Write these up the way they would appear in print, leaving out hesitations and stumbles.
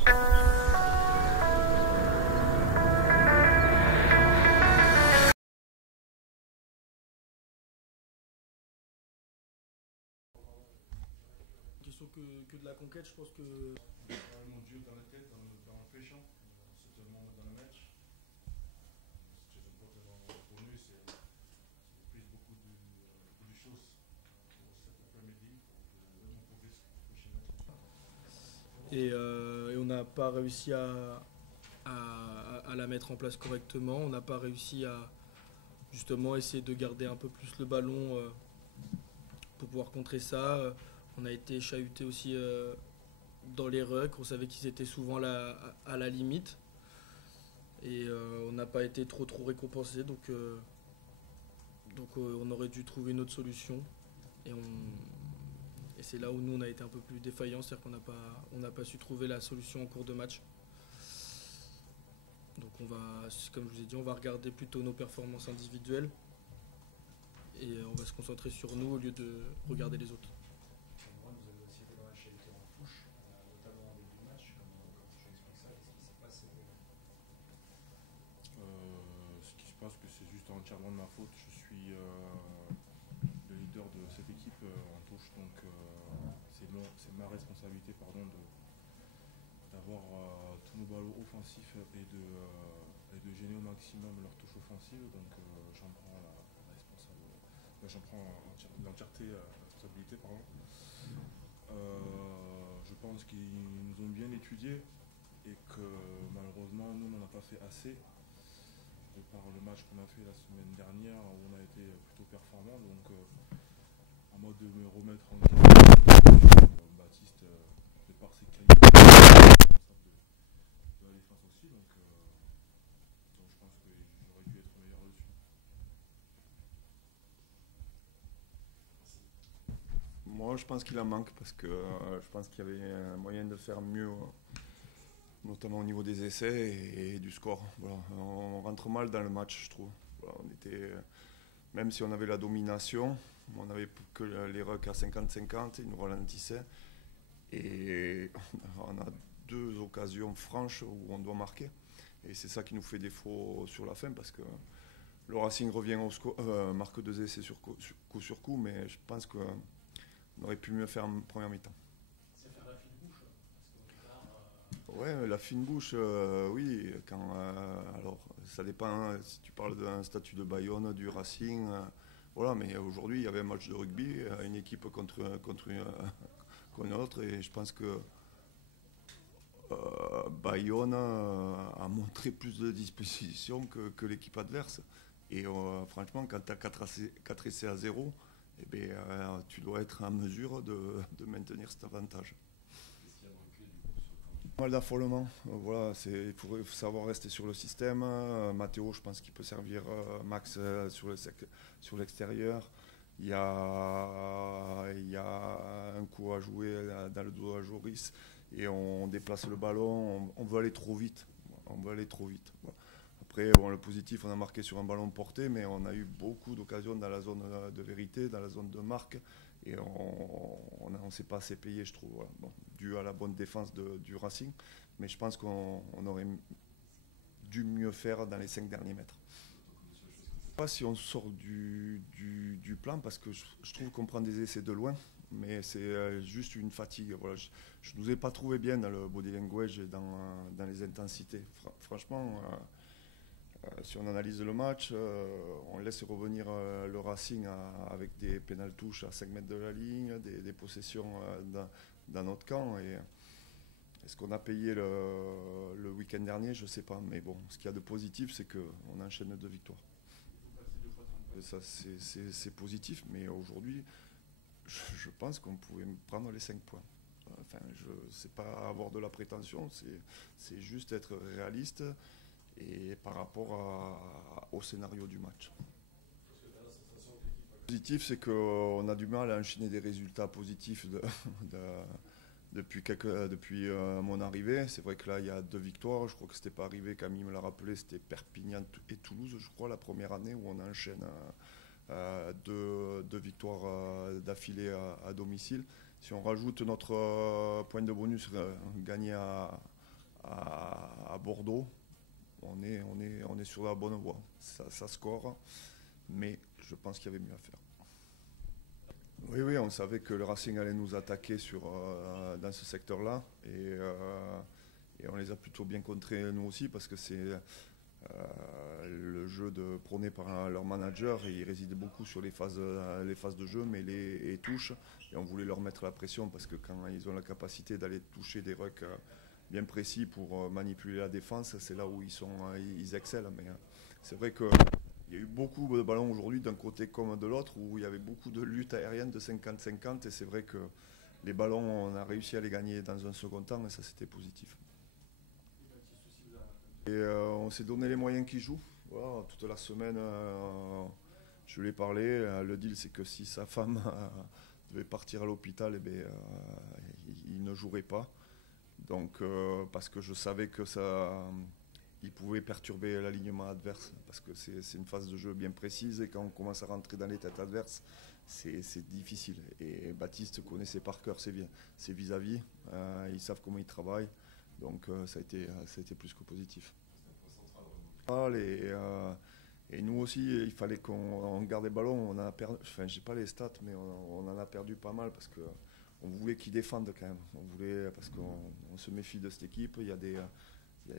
Question que de la conquête, je pense que Mon Dieu dans la tête, dans l'impression, c'est un moment dans le match. C'est très important pour nous, c'est pris beaucoup de choses pour cet après-midi, pour on progresse prochain match. et on n'a pas réussi à la mettre en place correctement. On n'a pas réussi à justement essayer de garder un peu plus le ballon pour pouvoir contrer ça. On a été chahuté aussi dans les rucks. On savait qu'ils étaient souvent à la limite. Et on n'a pas été trop récompensé. Donc on aurait dû trouver une autre solution. Et c'est là où nous on a été un peu plus défaillants. C'est-à-dire qu'on n'a pas su trouver la solution en cours de match. Donc comme je vous ai dit, on va regarder plutôt nos performances individuelles. Et on va se concentrer sur nous au lieu de regarder les autres. Vous avez aussi été dans la chahuté en touche, notamment en début de match. Comment tu expliques ça? Qu'est-ce qui s'est passé? Ce qui se passe, que c'est juste entièrement de ma faute. Je suis le leader de cette équipe en touche, donc c'est ma responsabilité d'avoir tous nos ballons offensifs et de gêner au maximum leur touche offensive. Donc j'en prends l'entièreté responsabilité. Je pense qu'ils nous ont bien étudiés et que malheureusement nous on n'en a pas fait assez de par le match qu'on a fait la semaine dernière où on a été plutôt performant. Donc en mode de me remettre en question, Baptiste de par ses qualités de la défense aussi. Donc je pense que j'aurais dû être meilleur dessus. Moi, je pense qu'il en manque parce que je pense qu'il y avait un moyen de faire mieux, notamment au niveau des essais et du score. Voilà. On rentre mal dans le match, je trouve. Voilà, même si on avait la domination, on n'avait que les rucks à 50-50, ils nous ralentissaient. Et on a deux occasions franches où on doit marquer. Et c'est ça qui nous fait défaut sur la fin parce que le Racing revient au score, marque deux essais coup sur coup, mais je pense qu'on aurait pu mieux faire en première mi-temps. C'est faire la fine bouche. Ouais, la fine bouche, oui. Alors, ça dépend si tu parles d'un statut de Bayonne, du Racing. Voilà, mais aujourd'hui, il y avait un match de rugby, une équipe contre une autre, et je pense que Bayonne a montré plus de disposition que l'équipe adverse. Et franchement, quand tu as 4 essais à 0, eh bien, tu dois être en mesure de maintenir cet avantage. Pas mal d'affolement. Voilà, il faut savoir rester sur le système. Matteo, je pense qu'il peut servir Max sur l'extérieur. Il y a un coup à jouer dans le dos à Joris et on déplace le ballon. On veut aller trop vite. Voilà. Après, le positif, on a marqué sur un ballon porté, mais on a eu beaucoup d'occasions dans la zone de vérité, dans la zone de marque. Et on ne s'est pas assez payé, je trouve, voilà. Bon, dû à la bonne défense du Racing. Mais je pense qu'on aurait dû mieux faire dans les 5 derniers mètres. Je ne sais pas si on sort du plan, parce que je trouve qu'on prend des essais de loin. Mais c'est juste une fatigue. Voilà. Je ne nous ai pas trouvé bien dans le body language et dans les intensités. Franchement, si on analyse le match, on laisse revenir le Racing avec des pénales touches à 5 mètres de la ligne, des possessions dans notre camp. Et est-ce qu'on a payé le week-end dernier? Je ne sais pas. Mais bon, ce qu'il y a de positif, c'est qu'on enchaîne 2 victoires. Et ça, c'est positif. Mais aujourd'hui, je pense qu'on pouvait prendre les 5 points. Enfin, c'est pas avoir de la prétention, c'est juste être réaliste. Et par rapport au scénario du match. Le positif, c'est qu'on a du mal à enchaîner des résultats positifs depuis mon arrivée. C'est vrai que là, il y a 2 victoires. Je crois que ce n'était pas arrivé, Camille me l'a rappelé, c'était Perpignan et Toulouse, je crois, la première année où on enchaîne 2 victoires d'affilée à domicile. Si on rajoute notre point de bonus gagné à Bordeaux, on est sur la bonne voie. Ça score, mais je pense qu'il y avait mieux à faire. Oui, on savait que le Racing allait nous attaquer dans ce secteur-là et on les a plutôt bien contrés nous aussi parce que c'est le jeu prôné par leur manager et il réside beaucoup sur les phases de jeu, mais les touches, et on voulait leur mettre la pression parce que quand ils ont la capacité d'aller toucher des rucks bien précis pour manipuler la défense, c'est là où ils excellent. Mais c'est vrai qu'il y a eu beaucoup de ballons aujourd'hui d'un côté comme de l'autre où il y avait beaucoup de luttes aériennes de 50-50 et c'est vrai que les ballons, on a réussi à les gagner dans un second temps et ça c'était positif. Et on s'est donné les moyens qu'ils jouent. Voilà, toute la semaine, je lui ai parlé. Le deal, c'est que si sa femme devait partir à l'hôpital, il ne jouerait pas. Donc, parce que je savais que il pouvait perturber l'alignement adverse. Parce que c'est une phase de jeu bien précise et quand on commence à rentrer dans les têtes adverses, c'est difficile. Et Baptiste connaissait par cœur ses vis-à-vis. Ils savent comment ils travaillent. Donc ça a été plus que positif. Et nous aussi, il fallait qu'on garde les ballons. On a perdu, enfin, j'ai pas les stats, mais on en a perdu pas mal parce qu'on voulait qu'ils défendent quand même. Parce qu'on se méfie de cette équipe. Il y a des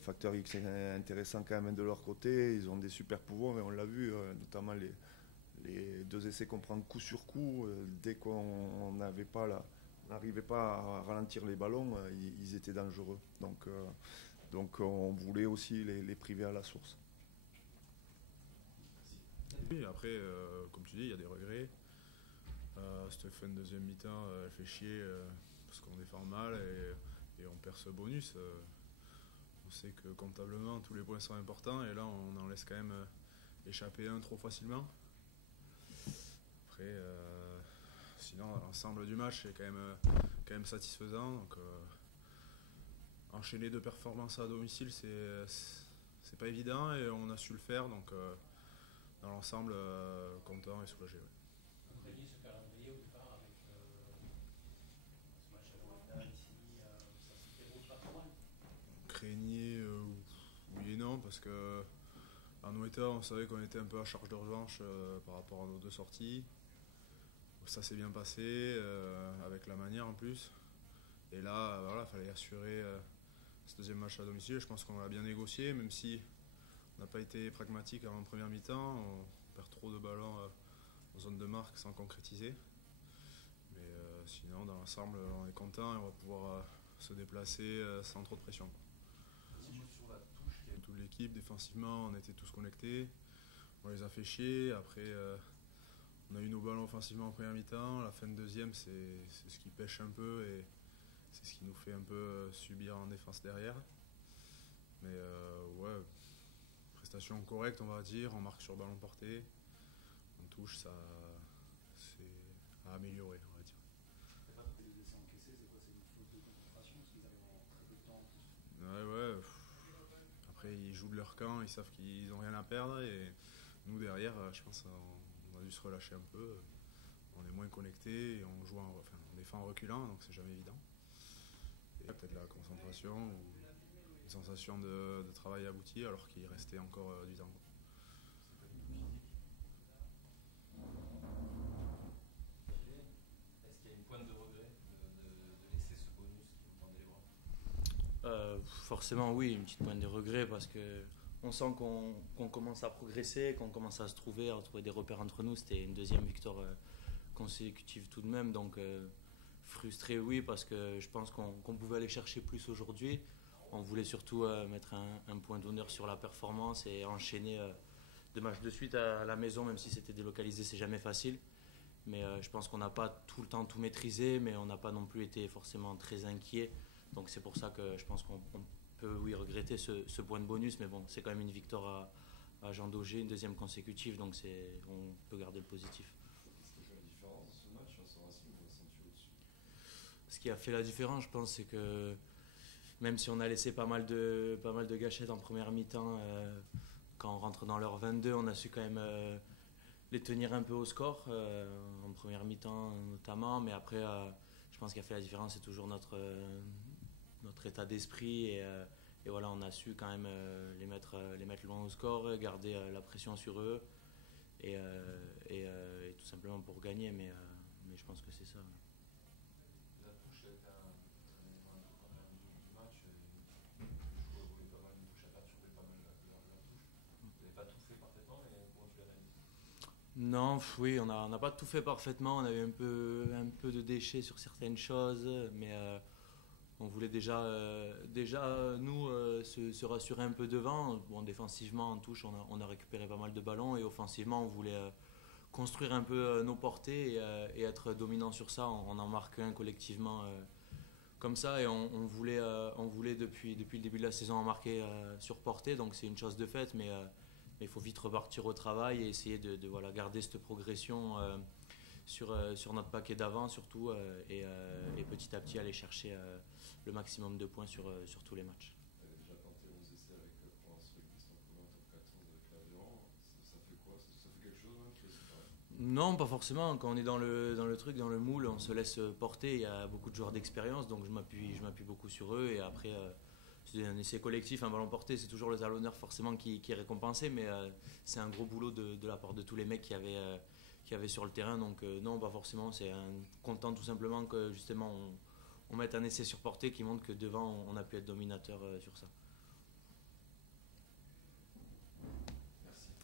facteurs X intéressants quand même de leur côté. Ils ont des super pouvoirs et on l'a vu, notamment les 2 essais qu'on prend coup sur coup. Dès qu'on n'arrivait pas à ralentir les ballons, ils étaient dangereux. Donc on voulait aussi les priver à la source. Oui, après, comme tu dis, il y a des regrets. Cette fin de deuxième mi-temps, elle fait chier parce qu'on défend mal et on perd ce bonus. On sait que comptablement, tous les points sont importants et là, on en laisse quand même échapper un trop facilement. Après, sinon, l'ensemble du match est quand même satisfaisant. Donc, enchaîner 2 performances à domicile, c'est pas évident et on a su le faire. Donc, dans l'ensemble, content et soulagé. Ouais. Vous craignez ce calendrier au départ avec ce match à l'Oréal ici, ça se déroule pas trop mal? Craignez, oui et non, parce que à Noëta, on savait qu'on était un peu à charge de revanche par rapport à nos 2 sorties. Ça s'est bien passé, avec la manière en plus. Et là, voilà, il fallait assurer ce deuxième match à domicile. Je pense qu'on l'a bien négocié, même si on n'a pas été pragmatique en première mi-temps. On perd trop de ballons en zone de marque sans concrétiser. Mais sinon, dans l'ensemble, on est content et on va pouvoir se déplacer sans trop de pression. Sur la touche, Toute l'équipe, défensivement, on était tous connectés. On les a fait chier. Après, on a eu nos ballons offensivement en première mi-temps. La fin de deuxième, c'est ce qui pêche un peu et c'est ce qui nous fait un peu subir en défense derrière. Mais ouais, prestation correcte, on va dire. On marque sur ballon porté. On touche, ça, c'est à améliorer, on va dire. c'est pas que les essais encaissés, c'est quoi? C'est une faute de concentration parce qu'ils arrivent en très peu de temps en plus. Ouais. Après, ils jouent de leur camp, ils savent qu'ils n'ont rien à perdre. Et nous, derrière, je pense qu'on a dû se relâcher un peu. On est moins connectés et on défend en reculant, donc c'est jamais évident. Et peut-être la concentration ou une sensation de travail abouti alors qu'il restait encore du temps. Est-ce qu'il y a une pointe de regret de laisser ce bonus qui vous tendait les bras? Forcément oui, une petite pointe de regret parce que on sent qu'on commence à progresser, qu'on commence à trouver des repères entre nous. C'était une 2e victoire consécutive tout de même, donc frustré oui parce que je pense qu'on pouvait aller chercher plus aujourd'hui. On voulait surtout mettre un point d'honneur sur la performance et enchaîner 2 matchs de suite à la maison, même si c'était délocalisé, c'est jamais facile. Mais je pense qu'on n'a pas tout le temps tout maîtrisé, mais on n'a pas non plus été forcément très inquiet. Donc c'est pour ça que je pense qu'on peut oui, regretter ce point de bonus, mais bon, c'est quand même une victoire à Jean Daugé, une 2e consécutive, donc on peut garder le positif. Qu'est-ce qui fait la différence ce match face au Racing, vous l'avez senti au-dessus? Ce qui a fait la différence, je pense, c'est que même si on a laissé pas mal de gâchettes en première mi-temps, quand on rentre dans l'heure 22, on a su quand même les tenir un peu au score, en première mi-temps notamment, mais après, je pense qu'il a fait la différence, c'est toujours notre état d'esprit et voilà, on a su quand même les mettre loin au score, garder la pression sur eux et tout simplement pour gagner. Mais je pense que c'est ça. La touche a été un élément important du match. Le joueur voulait pas mal, une touche a perturbé pas mal la touche. Vous n'avez pas tout fait parfaitement, mais comment tu l'analyses? Non, oui, on n'a pas tout fait parfaitement. On avait un peu de déchets sur certaines choses, mais on voulait déjà nous se rassurer un peu devant. Bon, défensivement, en touche, on a récupéré pas mal de ballons et offensivement, on voulait construire un peu nos portées et être dominant sur ça. On en marque un collectivement comme ça et on voulait depuis le début de la saison en marquer sur portée. Donc c'est une chose de fait, mais il faut vite repartir au travail et essayer de voilà, garder cette progression sur notre paquet d'avant surtout et petit à petit aller chercher le maximum de points sur tous les matchs. Vous avez déjà tenté 11 essais avec Provence, avec Piston Commun, top 14 avec l'Aviron. Ça fait quoi? Ça fait quelque chose même? Non, pas forcément. Quand on est dans le truc, dans le moule, on se laisse porter. Il y a beaucoup de joueurs d'expérience, donc je m'appuie beaucoup sur eux. Et après, c'est un essai collectif, un ballon porté, c'est toujours le talonneur forcément qui est récompensé, mais c'est un gros boulot de la part de tous les mecs qui avaient sur le terrain. Donc non, pas forcément. C'est content tout simplement que justement on mette un essai sur portée qui montre que devant on a pu être dominateur sur ça.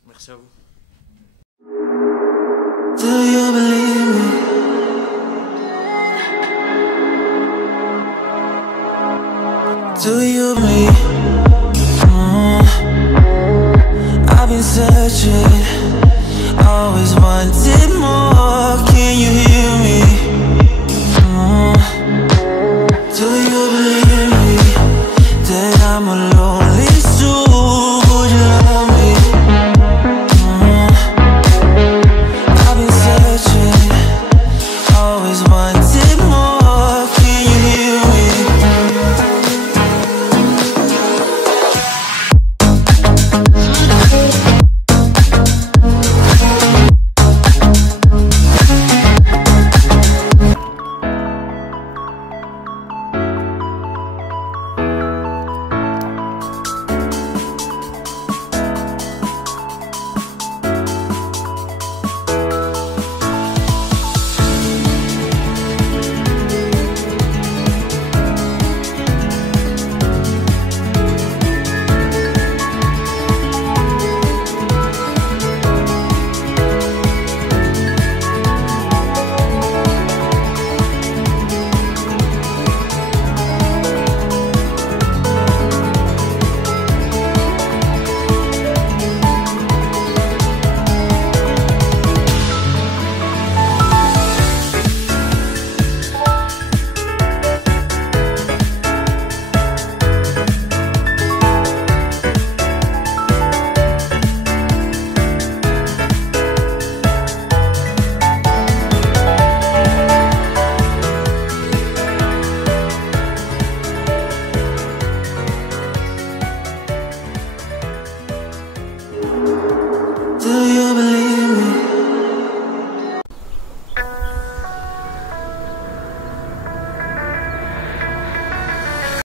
Merci à vous. Do you believe me? Do you me? I've been searching, always wanted more. Can you hear?